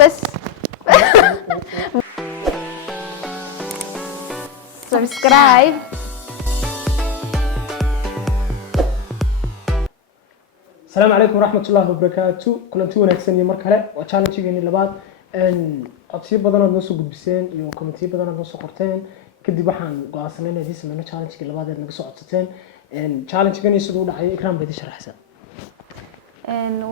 بس سبسكرايب السلام عليكم ورحمة الله وبركاته. كلنتي wanaagsan mar kale waa challenge-geeni labaad absiyo badan oo noo soo gudbiseen iyo commentiyo badan oo noo soo qorteen kadib waxaan go'aansanay inaan idin sameeyno challenge-ga labaad ee naga soo codsateen challenge-gani sidoo dhacay Ikram bay sharaxsan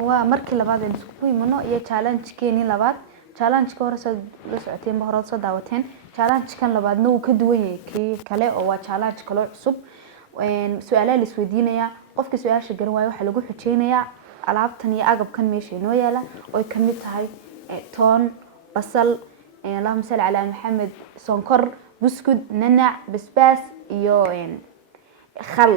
waa markii labaad ee isku imano iyo challenge-geeni labaad challenge-ka hore soo la socoteen hore soo daawateen challenge-kan labaadna uu ka duwan yahay kii kale oo waa challenge kale cusub su'aalaha la isweydiinaya qofka su'aasha garan waayo waxa lagu xujeynayaa alaabtan iyo agabkan meesha inoo yaala oo ka mid tahay toon basal allahumma salli ala maxamed sonkor buskud nanac basbaas iyo khal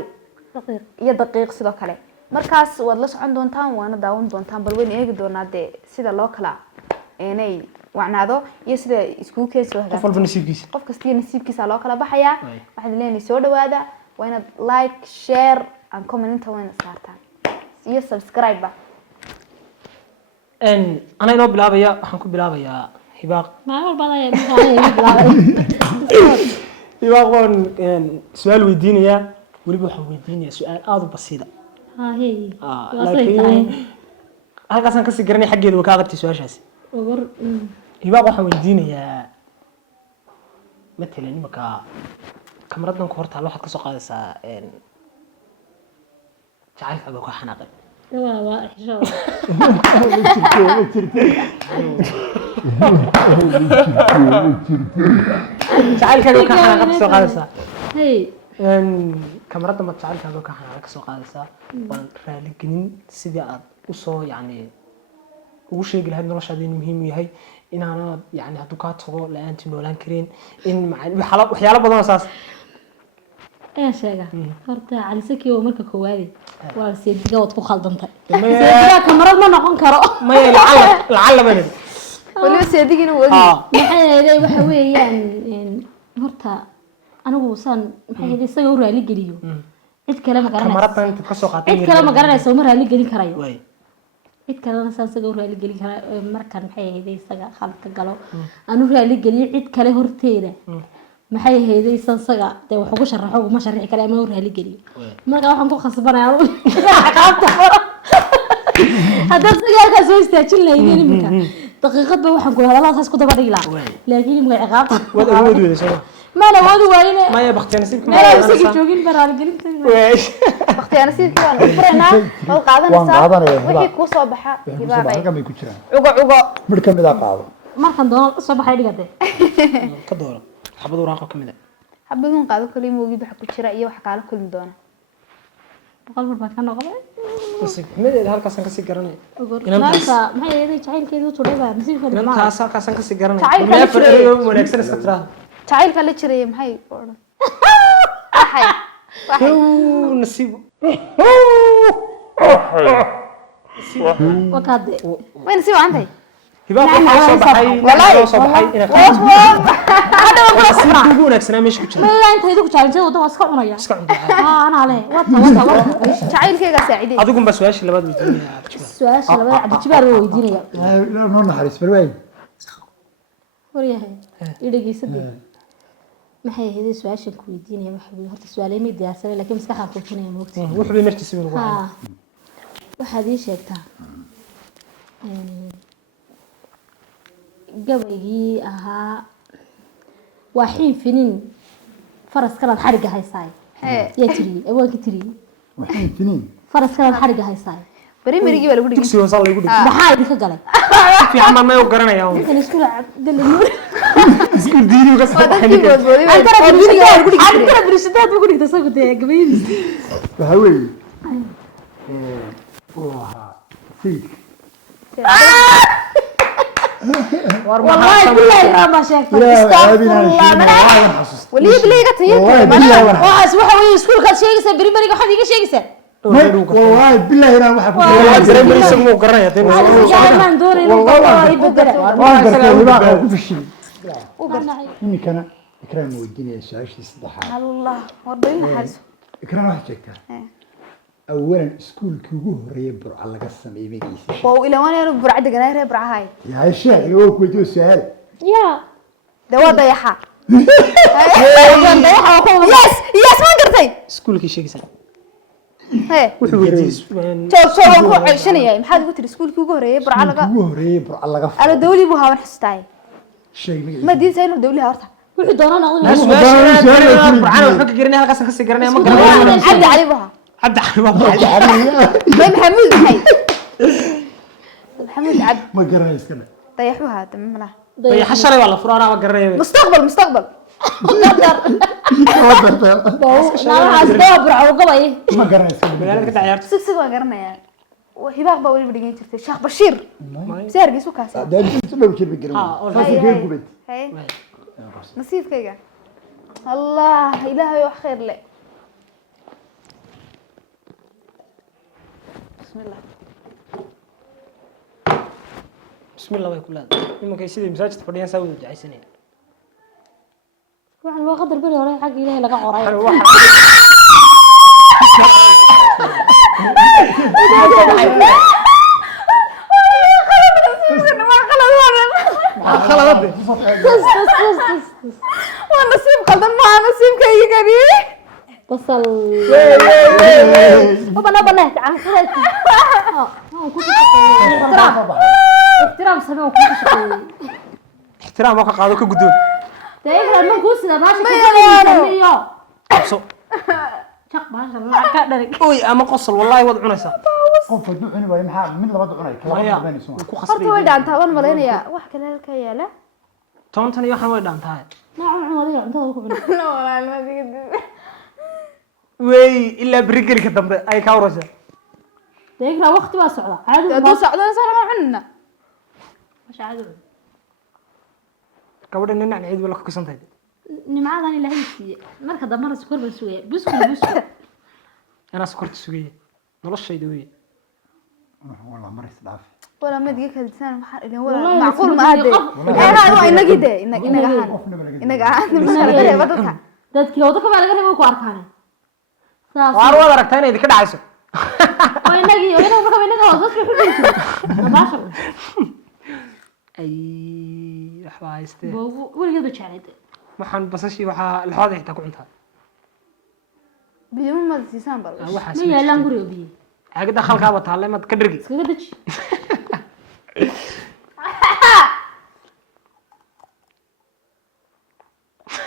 daqiiq sidoo kale markaas waad la socon doontaan waana daawan doontaan bal weyn eegi doonaa sida loo kala inay wacnaado iyo sida isku keeso qof walba nasiibkiisa qof kasta nasiibkiisa loo kala baxaya waxaad leenahay soo dhawaada وين لايك شير and comment انت وين صارتان iyo subscribe ba ana inoo bilaabaya waxaan ku bilaabayaa hibaaq ma walba ay bilaabay hibaaq waan su'aal weydiinaya waliba waxaan weydiinaya su'aal aad u basiida laakiin halkaasaan ka sii garanay xaggeeda waa ka adagtay su'aashaasi hibaaq waxaan weydiinayaa matalan imaka kameradan ku hortaal waxaad ka soo qaadaysaa jacaylkaaga ka xanaaqay waa xisho jacaylkaaga ka xanaaqay soo qaadaysaa hey kamerada ma jacaylkaaga ka xanaaqay ka soo qaadaysaa waan raali gelin sidii aad u soo ugu sheegi lahayd noloshaada inuu muhiim yahay inaana hadduu kaa tago la-aantii noolaan kareen in waxyaalo badan oo saas ayaa sheega horta cali saki oo marka koowaad waa seediga wad ku khaldantay seediga kamarad ma noqon karo maya lacala bana waliba seedigina wadi maxay yeelay waxa weeyaan horta anigu san maxay yeelay isaga u raali geliyo cid kale ma garanayso kamaradan inta ka soo qaatay cid kale ma garanayso ma raali gelin karayo cid kalena san isaga u raali gelin karayo markan maxay yeelay isaga khalad galo anu raali geliyo cid kale horteeda maxay heeday sansaga de wax ugu sharaxo uma sharixi kale ama raali geliyo marka waxaan ku khasbanayaa ciqaabta hadda sigaarka soo istaajin lahayn imika daqiiqad ba waxaan ku hadaladaas ku daba dhigi lahaa laakiin imika ciqaabta wad awood weeyso ma la wadi waayne ma ya baqtay nasiibka ma la sii joogin baraal gelinta baqtay nasiibka waan u fureenaa oo qaadanaysa wixii ku soo baxa hibaaqay halka may ku jiraan ugo mid ka mid ah qaado markan doona soo baxay dhigade ka dooro xabad waraaqo kamid ah xabadun qaado kaliya moogid waxa ku jira iyo wax kala kulmi doona boqol mar baan ka noqday nasiibkeeda halkaasaan ka sii garanay maanta maxay yeelay jacaylkeedu tuulayba nasiibka intaas halkaasaan ka sii garanay neefar eriyo wanaagsan iska tiraa jacaylka la jiray maxay oran waxay nasiib wakade وين سوى عندي hibaaq waxa soo baxay والله soo baxay ina هذا هو nasiib ugu wanaagsan meesha ku jira ma inta idu jaalinteedu wada iska cunaya iska cunto ana le wata jacaylkayga saaciday adigu ba su'aasha labaad weydiinaya su'aasha labaad cabdi jibaar oo weydiinaya noo naxariis barwaay wariyahay idhageysadee maxay ahayd su'aashan ku weydiinaya waxa weey horta su'aalaha ma diyaarsan laakiin maskaxda ku jinaya moogtay wuxuu bay naftiisa ugu waxa waxaad ii sheegtaa gabaygii ahaa waa xiin finin faraskana xariga haysaay ya tiri awoonka tiri waxaan finin faraskana xariga haysaay bari mirigi wala gudigi dugsi hoose lagu dhigay maxaa idinka galay fiican ma u garanaya in isku dalmo isku diini uga soo baxay antara birishadaad ugu dhigtay soo gudee gabaydi waxa weeye والله بالله ما شاكت استغفر الله ولي بليغه تيجي واس waxa way iskuulka sheegaysa bari bari waxa iga sheegaysa والله بالله انا waxa ku jiray isagu garanaya teen maan doonay والله ku fishil imikana ikraan weydiinaya su-aashii saddexaad allah wardayna xariso ikraan waxaad sheegtaa awalan iskuulkii ugu horreeyay burca laga sameeyey magaciisa oo ilaawaan burca deganaa reer burcahay yaa sheeg loo weydiiyo su-aal يا dawa dayaxa yes ma gartay iskuulkii sheegaysa he wuxuu weydiiyey joog ku celshanayay maxaad ugu tiri iskuulkii ugu horeeyay burca laga ugu horreeyay burca laga ala dawli buu haawan xistaa sheeg magaciisa ma diin sayno dawli horta وحي دونان naas أقول su'aasha burcana waxba ka garanay halkaas ka sii garanay ma garanay cabdi cali buu haa cabdi cali waa maxay ma maxamuud maxay maxamuud cabdi ma garanay iska dhe dayaxu haa tamamla dayaxa shalay waa la furaa ma garanay mustaqbal mustaqbal لا أصدق برع وقبي ma garanay iska dhe magaalada ka dhacayarta sig waa garanaya hibaaq baa weliba dhigan jirtay sheekh bashiir saargiisu kaasi daadis loo jeebi garan already. taasi geer gubad hay nasiibkayga allah ilaahay wax khayr le bismillah bismillah way ku leedahay nimankay sidii masaajidka fadhiyaan saa wada jacaysanayaan waxaan waa qadar beri hore xag ilaahay laga qoray waa nasiib qaldan maaha nasiibkayga kani بصل وبنا بنا تعال خلاص احترام سماه وكل شيء ixtiraam oo ka qaado ka guddoon تقرا من كوسنا ماشي qabso شق ماشي الله كدرك oy ama qosol wallahi wad cunaysaa qof waddo cuni waayo maxaa mid labada cunay kala maya qabanayso ku horta way khasbay dhaantaa waan malaynayaa wax kale halka yaala toontan iyo waxaan way dhaantahay ما عمره ولا عنده كله wey ilaa berigelka dambe ay ka waraysaa تقرا وقت واسع عادي hadduu socdana soo lama cunina مش عادي gabadha ninac ciid wala ku kasantahay nimcadan ilaahay siiye marka damar iskor bas weey busku ana sokorta sugayay noloshayda wey والله مريس ضعف wala madiga kala disaan maxaa ilaa Wallahi, wala macquul ma nasiibkayga ahde qof- waa inagii de inaga ahaan inaga ahaan miskala reeba dadka dadkii wada ka baa laga reebo ku arkaan saas waar wad aragtaa inay idinka dhacayso waa inagii marka inaga hoos dadkii ku dhintay mabaasha ay waxba haystee boogu weligeed ba jeclayd waxaan basashii waxaa laxooda xitaa ku cuntaa biyama mada siisaan bal waxaas ma yaalaan guriga biyo caagada khalkaaba taale mad ka dhergi iskaga daji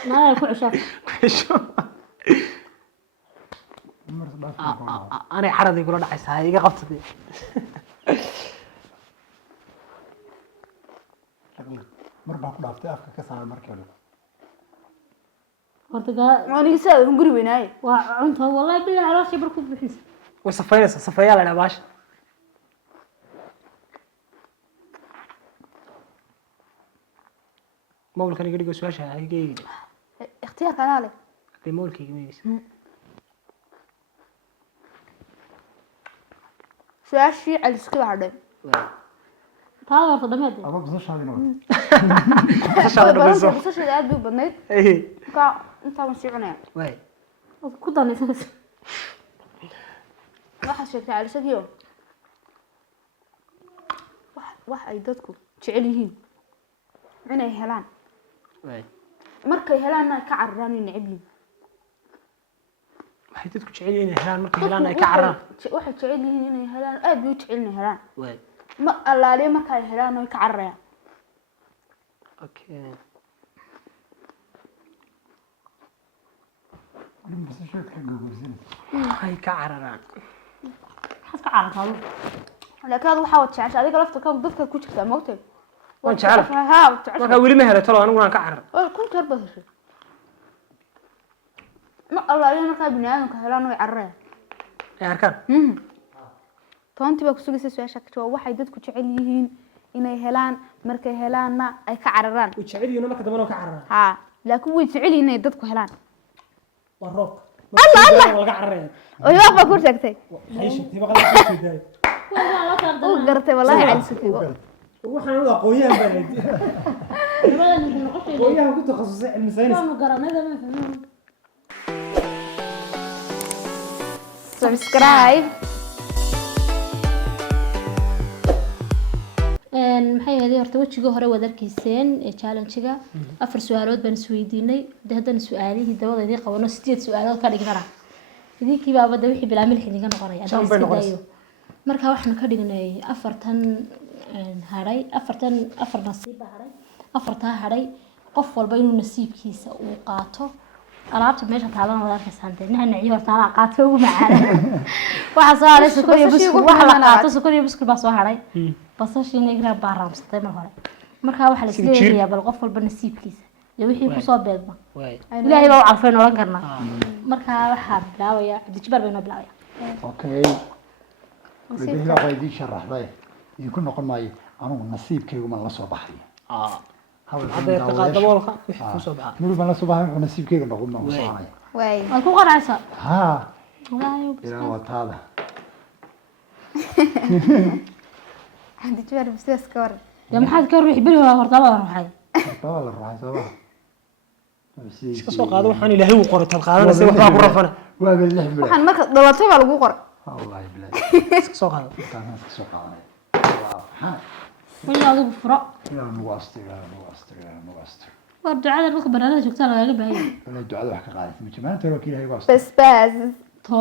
naa ku ceshaa مريس ضعف anay xaradii kula dhacaysaa ha iga qabsatay مربع ku dhaaftay afka ka saar markii hore horta gaa aniga saa guri weynaaye waa cunto wallahi bilaa caloosha bar ku bixis way safaynaysaa safeeyaa la dhaha baasha mawlkan iga dhigo su-aasha ha iga eegi ikhtiyaarka anaa leh hadday mawlkayga meegaysa su-aashii caliskada hadhay taada horta dhameed aba basashaadina basashaada dhamayso basasheeda aad bay u badnayd Ehe. markaa intaa waan sii cunaya waay ku danaysanaysa waxaad sheegtay calisadii oo wax ay dadku jecel yihiin inay helaan waay markay helaanna ay ka cararaan way neceb yihiin waxay dadku jecel yihiin inay helaan markay helaan ay ka cararaan waxay jecel yihiin inay helaan aad bay u jecel inay helaan waay ma allaaliye marka ay helaan way ka cararayaan okay wali basashaad ka gogorsan ay ka cararaan xaska carartaado laakiin adigu waxaa wad jecesha adiga lafta ka dadka ku jirtaa moogtay waan jecelahay haa wad markaa jecesha weli ma helay talo aniguna aan ka carar kun jeer baad heshay ma allaaliye markaa bini aadamka helaan way cararayaan ay arkaan toontii baa kusugaysa su-aasha ka jawaab waxay dadku jecel yihiin inay helaan markay helaanna ay ka cararaan way jecel yihiin marka dambena ka cararaan haa laakiin way jecel yihiin inay dadku helaan waa roobka Allah, Allah. laga cararaya oo hibaaq baa ku sheegtay waxay sheegtay baqal ka soo daay u gartay wallahi cali sufi waxaan u aqoonyahan baan Labadan wuxuu noqotay hooyaha ku takhasusay cilmi saynis inuu garanayda ma fahmo. subscribe maxay ahayd horta wajiga hore wad arkayseen ee challenge-ga 4 su'aalood baan isweydiinay haddana su'aalihii dabadeedii qabano 8 su'aalood ka dhigana idinkii baa wada wixii bilaamil xidhiga noqonaya Shan bay noqonaysaa. marka waxaan ka dhignay 4 haray 4 nasiib haray 4 haray qof walba inuu nasiibkiisa uu qaato alaabta meesha taalan wada arkaysaan nacnaci horta ala qaato ugu macaan waxa soo haray sokor iyo buskud waxa la qaato sokor iyo buskud baa soo haray basashiina igra baaraamsatay mar hore marka waxa la isleeyahay bal qof walba nasiibkiisa iyo wixii ku soo beegma ilaahay baa u carfay nolon karna marka waxa bilaawaya Cabdijibaar bayna bilaawaya okay wadaha qaydi sharaxday idinku noqon maayo anigu nasiibkaygu ma la soo baxay hadda taqaadaboolka wixii ku soo baxa mid ma la soo baxay nasiibkayga noqon ma soconay way waa ku qanacsan ha wallaahi ila watada عندي جوار بس كور ya maxaad ka ruuxi bari horta baa ruuxay baba la ruuxay sababa iska soo qaado waxaan ilaahay u qoray tan qaadanaysa waxba ku rafana waa bal lix bil waxaan marka dhalatay baa lagu qoray wallahi billahi iska soo qaado taan iska soo qaadanay ha wixii adigu furo ila nagu astiga war ducada dadka banaanada joogtaan lagaga baahan yahay wala ducada wax ka qaadaysa ma jamaana taro kiilaahay waa بس بس to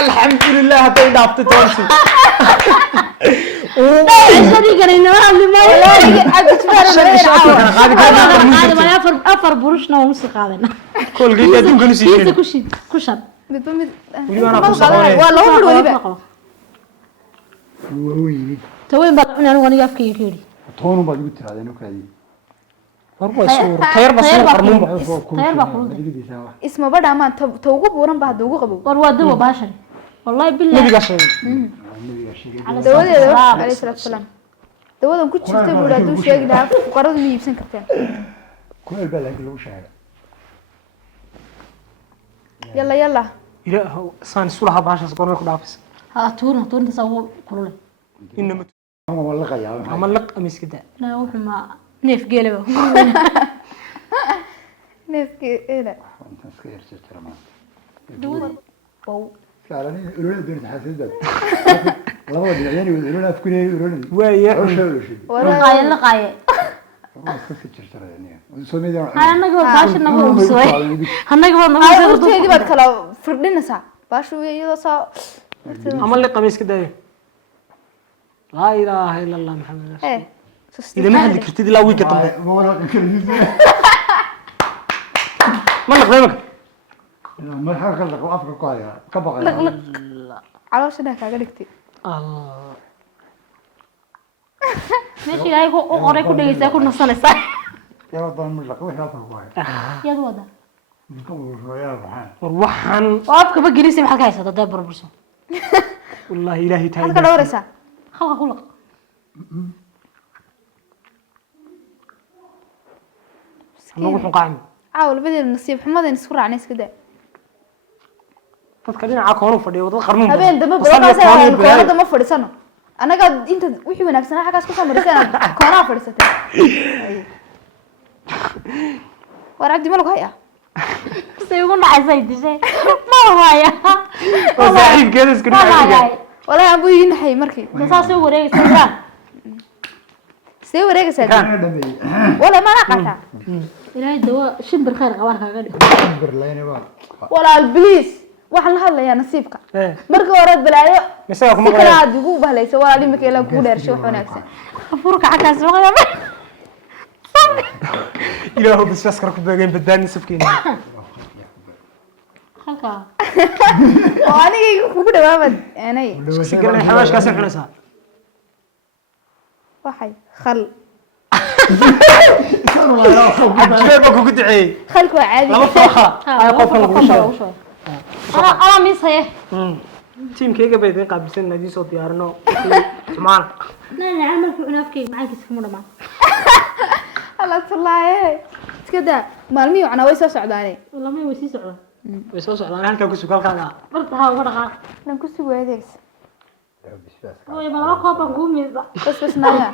alxamdulilah hadday dhaaftay toonsi عشان يقرأ hadli maayo عبد جبار afar burushna waan usii qaadana kolgii adduunkan u siiyeen ku shab midba mid Weliba anaa ku shaqeynaya. waa laba mid weliba weyn taweyn baa cunay anigu aniga afkayga ka yidhi toonu baad ugu tiraadeen oo kaadi war waa suur tayar basiir qarmuunba tayar baa kulun nadigiisa wax isma dhamaan ta ugu buuran baa ugu qabo war waa dawa baashan wallahi billahi nabiga sheegay nabiga sheegay dawadeeda alayhi salaatu wasalaam dawadan ku jirtay buu haduu sheegi lahaa fuqaradu ma iibsan karteen kuleel baa lagu sheegay yalla yalla ilaahu saan sulaha baashas qormay ku dhaafis ha tuurna sawo kulule inama ama wala qayaa ama laq amiska daa la wuxuu ma neef geelaba neefki ila inta iska yarjir tirama dawada bow kaalani ulul doon xasidad laba dhinacyani ulul afkunay ulul waaye la qaaye iska si jirtirayni soo meedan anaga baashan nagu usooy anaga waa nagu ay urteedi baad kala firdhinaysaa baashu iyadoo saa ama laq amiska daa laa ilaaha illa allah muhammad eh إذا ما حد كرتدي لا ويك طبعا ma wala kaliis ما نقدمك ma xaq la qabo afka ku haya ka baqay calooshana kaaga dhigtay الله meeshii ilaahay ku qoray ku dhageysaa ku nasanaysaa yaa baan mid la qabo afka ku haya iyad wada ka wada waxaan وروحان oo afka ba gelisi maxaad ka haysataa dee burburso والله إلهي تعالى halka dhawraysaa halka ku laq نروح نقعد caaw labadeena nasiib xumadeen isku raacnay iska daa dadka dhinaca koonu fadhiyo wadada qarnuun habeen dambe balkaas koonada ma fadhisano anaga inta wixii wanaagsanaa xaggaas kusoo mariseen koonaa fadhisatay war cabdi malug haya say ugu dhacaysay dishay ma haya وصاحب كده اسكت walaahi aan buu ii naxay markii saas u wareegaysaa see wareegaysaa kana dhameeyay wala ma naqata ilaahay dawa shimbir khayr qabaan kaaga dhig berlayna waa walaal please waxaan la hadlayaa nasiibka ايه markii hore balaayo مساء كم si kale aad ugu bahlaysa walaal imika ilaa kugu dheersho wax wanaagsan furka xakaas maqaya إلهي بس أسكرك بجين بداني سبكين halka oo aniga kugu dhawaabad aanay سجلنا حواش كاسر حنسها waxay khal عجبك بكو قد عي khalku waa caadi لما فرخة أي قفل وشوا ana miisay تيم كيجا بيدين قبل سنة نجي صوت يارنو سمان nana amalku cunaafkay macaankiisa kuma dhamaan alla tallaaye iska daa maalmihii wacnaa way soo socdaane lamay way sii socdaan بس وصل أنا هلك كوسو كل كذا barta ha uga dhaqaaq nan ku sii waadeegsa way ma laba koob baan kuu miisa بس نايا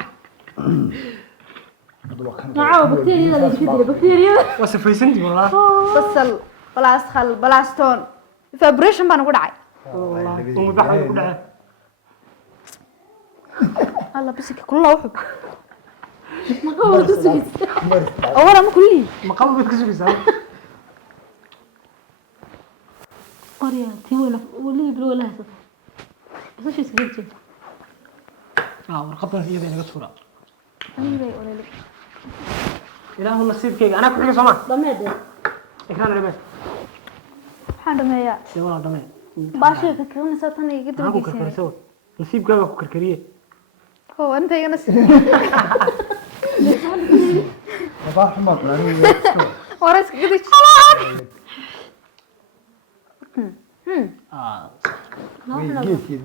nacaaw bakteeriyada la iska dilay bakteeriyada waa safaysantii walaa بصل بلاس خل بلاس تون فابريشن بان ku dhacay uma baxay ku dhacay الله بس كله وحب ma ka wada ku sugis اولا ما كلي ma qabo baad ka sugaysaa qorya tii wala wali bil wala hada bas is gelti warqadan iyada inaga tuura ايوه ولا لك ilaahu nasiibkayga anaa ku xiga soomaa dhameede ekraan dhameed waxaan dhameeyaa dee waa dhameed baashii ka karinaysa tan iga maxaa ku dawgeysay karkaraysa nasiibkaaga ku karkariye هو انت يا ناس Waa xumaad وراسك كده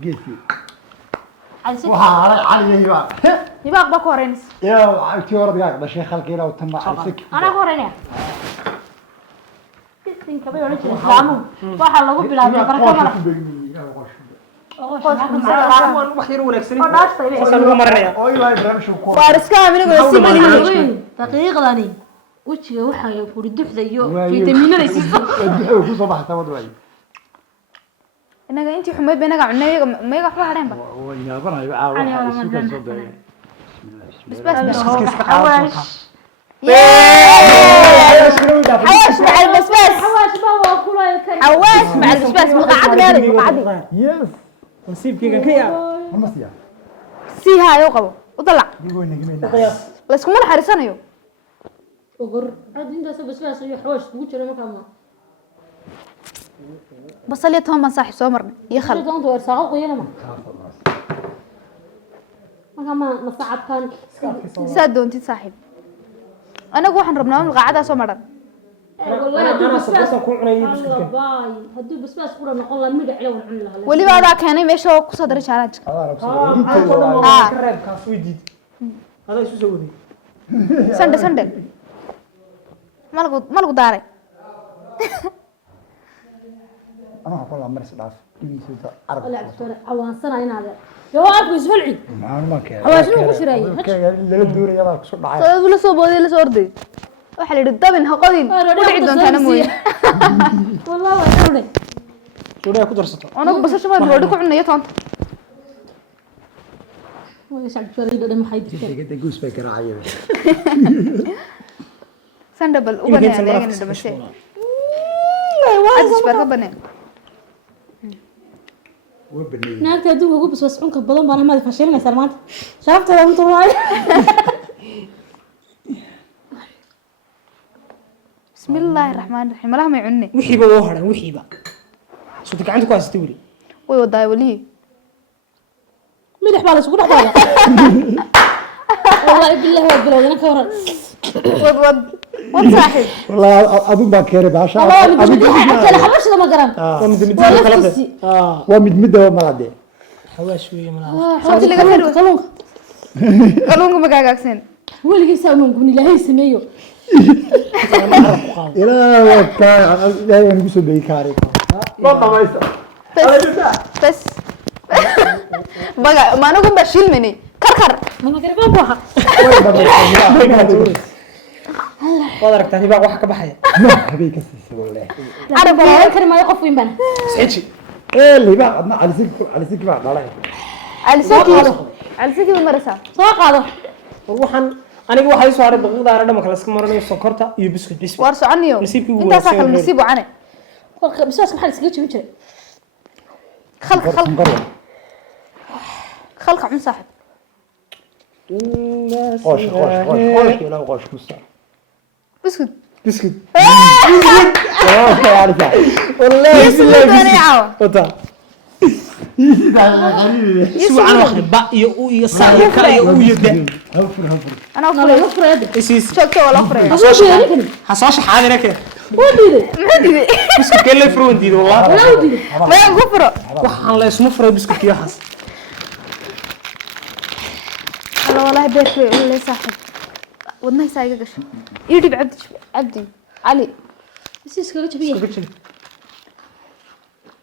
geesi عايزين waxaa cali waa يبقى بقى كورينس yaa tii hore digaag dhashay khalkiina oo tan macalsik انا هورينا إنت كبير ولا شيء إسلامه واحد لو قبل هذا بركة مرة wax yar wanaagsan قناش طيب saasaan ugu marinaya oo ilaa barnaamijku ku وارسكا من يقول سيبني دقيقة ثاني وجهي وحا يقول الدحدة يو فيتامين رئيسي wuxuu ku soo baxay tabad way انك انت حميد بينك عنا ما يقع في حرين بقى oo yaabanayo caawa أنا waxa ولا isu ما ka soo دام. dayay بس حواش حواش مع البسباس حواش ما هو كله حواش مع البسباس مقعد مالي مقعد yes nasiibkayga ka yaa hormasiya سيها يوقف وطلع digoo nagmeena qiyaas لسكم ولا حرسانيو وقر هذا أنت بس بس حواش تقول شنو مكان بس اللي توم صاحب سومرنا ما يخل كنت ورساقه قيلة ما كمان مصعب كان سادو انت صاحب انا واحد ربنا من القعده سومرنا والله هدو أنا بس بس صدقت أكون عنيد بس الله كده. باي هدو بس بس كله نقول له مدح له ونعمل له ولي بعد كان ماشي هو كسر دري شارج ka reeb kaas way diid adaa isu soo waday سندل مالكو داري ana waxa kala maris dhaaf digiisa arab ولا عفوا عوان سنة هنا هذا جوابك يسهلعي maxaan ma keenay حواش ما كشري laga duuraya baa ku soo dhacay سو ولا سو بودي لا سوردي waxa la yidhi dabin ha qodin kudhici doontaana mooye والله وحولي joodhaa ku darsato anagu basasha baan roodhi ku cunayo toonta ويش عبد الشريد ده ما حيدري digada goos bay garaacayeen sandabal u Ilaahay banaan samraa eegana dhamashay mashquula. adis baa ka banaan way baneeyay naagta adduunka ugu basbascunka badan baan hamaad fashilinaysaa maanta sharafteeda inta waay bismillaahi raxmaani raxiim malaha may cunne wixiiba woo haran wixiiba suuta gacanta ku haysatay weli way wadaay walihii مدح بالي شو قول حاجة والله بالله هو بلوغنا كورن wad saaxiib والله adun baa keenay baasha والله بدي حتى الحبش ما قرن waa mid mid والله qalade فسي waa mid mid oo malade xawaash weeye malaha xawti laga xiro قالوا kalluunka ma gaagaagsan ولقي ساونون قبني لا سميو ilaa waqta ilaahay aan ugu soo beey kaaray loo dhamaysta bas baga ma anagu ba shilmini karkar ما قربان بوها way dhamaysta waad aragtaa ribaa waxa ka baxaya habay ka siisay wallahi عرب والله كريم ما يقف وين بنا isxiji liba adna alisik baa dhalay alisaki ma marasa سواق هذا war waxaan aniga waxay soo haray daqiiqda aan dhamma kala iska maranayo sonkorta iyo biscuit bis war soconiyo Nasiibkii ugu intaasaa kale wanaagsan nasiib wacane بس بس محل سكيتش وجهي khalka cun saaxib qosh qosh ilaa qosh ku saa biskud biscuit okay arisa wallahi doonay caawa wata suucan waxay ba iyo u iyo saaxiibka iyo u iyo da anaa انا furay يفرق يدك isiis joogto wala furay اصلا شيء يمكن ha soo shaxaadina kee ودي maxaa diiday biscuit kee la furo diido wallahi ولا ودي mayaan ku furo waxaan la isma furay biscuit iyo waxaas alla walahi beerkay walahi saaxib wadnahay saa iga gasho ii dhib cabdi cali بس اسكت بيه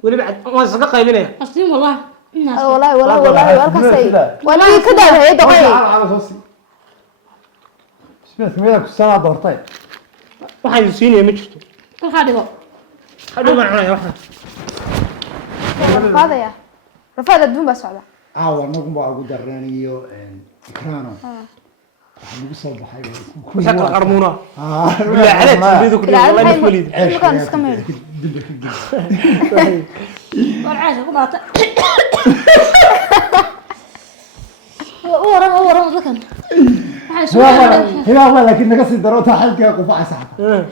weliba waan isaga qaybinaya اصلي والله والله halkaasay walaa ka daadayay doqay على صوصي سمعت مياه كسانة دورتين waxaan siinaya ma jirto halkaa dhigo hadhow baan cunaya waxaan rafaadaya rafaad adduun baa socda عاوة نقوم بقى أقول درانيو إكرانو نقول صوب حاجة wixii kala qarmuuna ولا caleed timbiyadu ku dhigay wallahi ma waliid Dhulkaan iska meydh. war caasha ku dhaata waran dadkan هنا والله لكن نقصي دروتها حلقة قفاء صح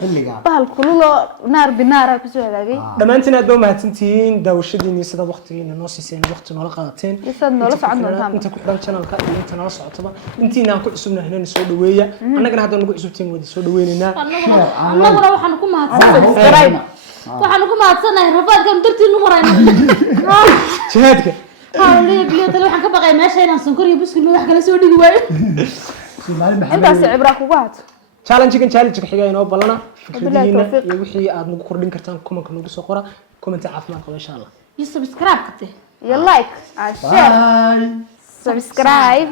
اللي قاعد bahal kululo naar binaara ku soo hagaagay dhammaantiin aad baa mahadsantihiin daawashadiinii sida waqtigiina noo siiseen waqti noola qaadateen isaad noola socon doontaan inta ku xiran channelka iyo inta nala socotaba intiina aan ku cusubnahay inaan soo dhaweeya annagana hadda nagu cusubtiin wadi soo dhaweynaynaa annaguna waxaan ku mahadsannahay waxaan ku mahadsannahay rafaadkan dartiinu marayna jihaadka hawliya biyo tale waxaan ka baqay meesha inaan sonkor iyo buskul wax kala soo dhigi waayo intaas cibra kugu haato challenge-kan challenge-ka xiga inoo balana Wabillahi fikradiina tawfiiq. iyo wixii aad nagu kordhin kartaan comment nagu soo qora comment caafimaad qaba insha Allah iyo subscribe kate iyo like and share subscribe